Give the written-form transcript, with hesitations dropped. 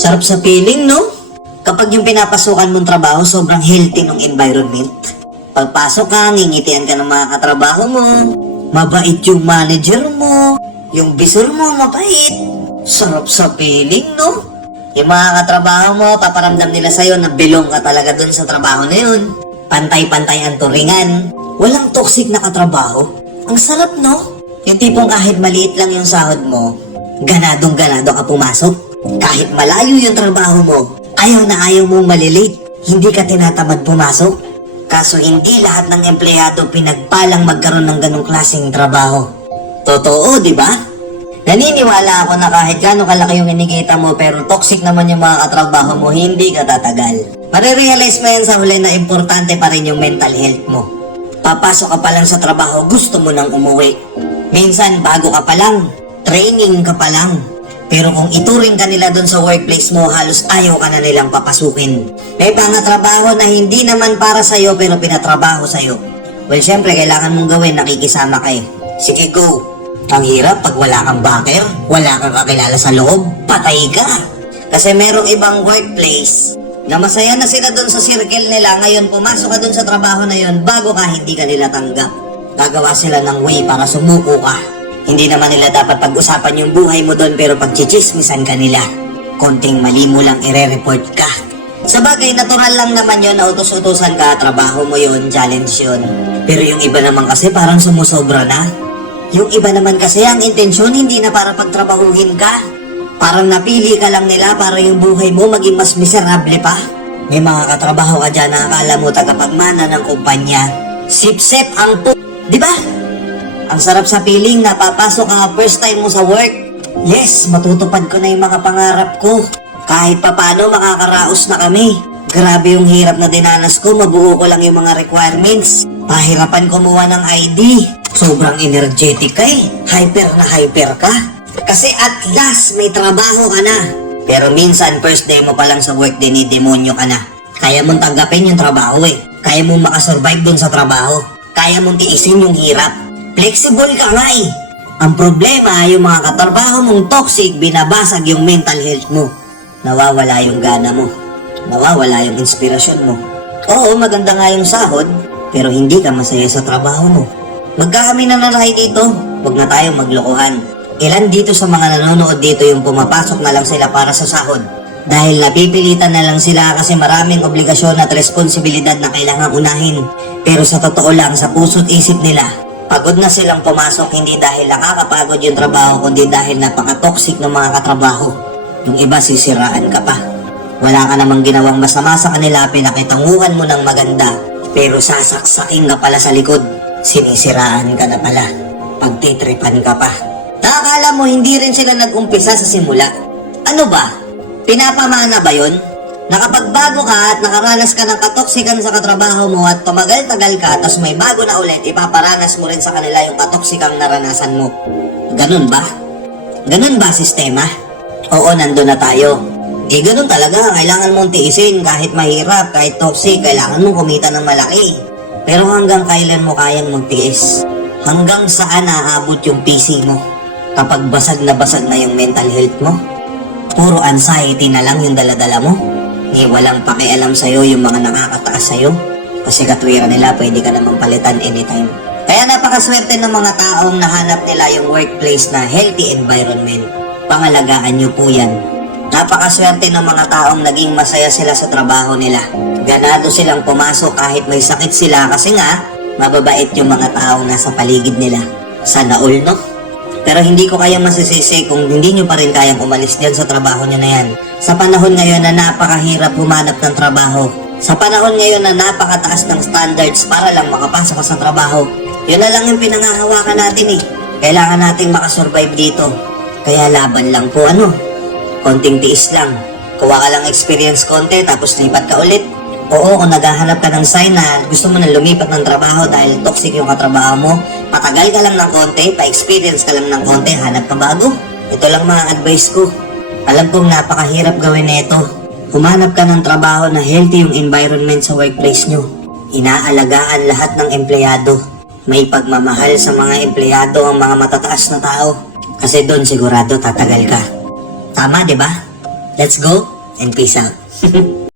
Sarap sa feeling, no? Kapag yung pinapasukan mong trabaho, sobrang healthy ng environment. Pagpasok ka, ngingitian ka ng mga katrabaho mo, mabait yung manager mo, yung bisor mo, mabait. Sarap sa feeling, no? Yung mga katrabaho mo, paparamdam nila sa'yo na belong ka talaga dun sa trabaho na yun. Pantay-pantay ang turingan. Walang toxic na katrabaho. Ang sarap, no? Yung tipong kahit maliit lang yung sahod mo, ganadong-ganado ka pumasok. Kahit malayo yung trabaho mo, ayaw na ayaw mong malilate. Hindi ka tinatamad pumasok. Kaso hindi lahat ng empleyado pinagpalang magkaroon ng ganong klaseng trabaho. Totoo, di ba? Naniniwala ako na kahit gano'ng kalaki yung inikita mo pero toxic naman yung mga katrabaho mo, hindi ka tatagal. Marirealize mo yan sa huli na importante pa rin yung mental health mo. Papasok ka pa lang sa trabaho, gusto mo nang umuwi. Minsan, bago ka pa lang, training ka pa lang. Pero kung ituring ka nila doon sa workplace mo, halos ayaw ka na nilang papasukin. May mga trabaho na hindi naman para sa'yo pero pinatrabaho sa'yo. Well, syempre, kailangan mong gawin, nakikisama ka eh. Sige, go. Ang hirap pag wala kang backer, wala kang kakilala sa loob, patay ka. Kasi merong ibang workplace na masaya na sila doon sa circle nila, ngayon pumasok ka doon sa trabaho na yon, bago ka hindi ka nila tanggap. Gagawa sila ng way para sumuko ka. Hindi naman nila dapat pag-usapan yung buhay mo doon pero pagchichismisan ka nila. Konting mali mo lang ire-report ka. Sabagay, natural lang naman yon na utos-utusan ka, trabaho mo yon, challenge yon. Pero yung iba naman kasi parang sumusobra na. Yung iba naman kasi ang intensyon hindi na para pagtrabahuhin ka. Parang napili ka lang nila para yung buhay mo maging mas miserable pa. May mga katrabaho ka dyan na akala mo tagapagmana ng kumpanya. Sip-sip ang di ba? Ang sarap sa feeling na papasok ka first time mo sa work. Yes, matutupad ko na yung mga pangarap ko. Kahit papano makakaraos na kami. Grabe yung hirap na dinanas ko, mabuo ko lang yung mga requirements. Pahirapan kumuha ng ID. Sobrang energetic ka eh. Hyper na hyper ka. Kasi at last, may trabaho ka na. Pero minsan, first day mo pa lang sa work, dinidemonyo ka na. Kaya mong tanggapin yung trabaho eh. Kaya mong makasurvive dun sa trabaho. Kaya mong tiisin yung hirap. Flexible ka nga eh. Ang problema, yung mga katrabaho mong toxic, binabasag yung mental health mo. Nawawala yung gana mo. Nawawala yung inspirasyon mo. Oo, maganda nga yung sahod, pero hindi ka masaya sa trabaho mo. Magkakami na tayo dito. Huwag na tayong maglokohan. Ilan dito sa mga nanonood dito yung pumapasok na lang sila para sa sahod? Dahil napipilitan na lang sila kasi maraming obligasyon at responsibilidad na kailangang unahin. Pero sa totoo lang, sa puso't isip nila, pagod na silang pumasok hindi dahil nakakapagod yung trabaho, kundi dahil napaka-toxic ng mga katrabaho. Yung iba sisiraan ka pa. Wala ka namang ginawang masama sa kanila, pinakitanguhan mo ng maganda. Pero sasaksakin ka pala sa likod. Sinisiraan ka na pala. Pagtitripan ka pa. Nakakala mo hindi rin sila nag-umpisa sa simula. Ano ba? Pinapamana ba yun? Nakapagbago ka at nakaranas ka ng katoksikan sa katrabaho mo at tumagal-tagal ka tapos may bago na ulit, ipaparanas mo rin sa kanila yung katoksikang naranasan mo. Ganun ba? Ganun ba sistema? Oo, nandun na tayo. Di ganun talaga, kailangan mong tiisin kahit mahirap, kahit toxic, kailangan mong kumita ng malaki. Pero hanggang kailan mo kayang magtiis? Hanggang saan naaabot yung PC mo? Kapag basag na yung mental health mo? Puro anxiety na lang yung daladala mo? Walang pakialam sa'yo yung mga nakakataas sa'yo? Kasi katwiran nila, pwede ka namang palitan anytime. Kaya napakaswerte ng mga taong nahanap nila yung workplace na healthy environment. Pangalagaan nyo po yan. Napakaswerte ng mga taong naging masaya sila sa trabaho nila. Ganado silang pumasok kahit may sakit sila kasi nga, mababait yung mga taong nasa paligid nila. Sana all, no? Pero hindi ko kaya masisisi kung hindi nyo pa rin kayang umalis dyan sa trabaho nyo na yan. Sa panahon ngayon na napakahirap humanap ng trabaho. Sa panahon ngayon na napakataas ng standards para lang makapasok ka sa trabaho. Yun na lang yung pinangahawakan natin eh. Kailangan nating makasurvive dito. Kaya laban lang po konting tiis lang. Kuha ka lang experience konti tapos lipat ka ulit. Oo, kung naghahanap ka ng sign na gusto mo na lumipat ng trabaho dahil toxic yung katrabaho mo, patagal ka lang ng konti, pa-experience ka lang ng konti, hanap ka bago. Ito lang mga advice ko. Alam kong napakahirap gawin nito. Humanap ka ng trabaho na healthy yung environment sa workplace nyo. Inaalagaan lahat ng empleyado. May pagmamahal sa mga empleyado ang mga matataas na tao. Kasi doon sigurado tatagal ka. Tama, di ba? Let's go and peace out.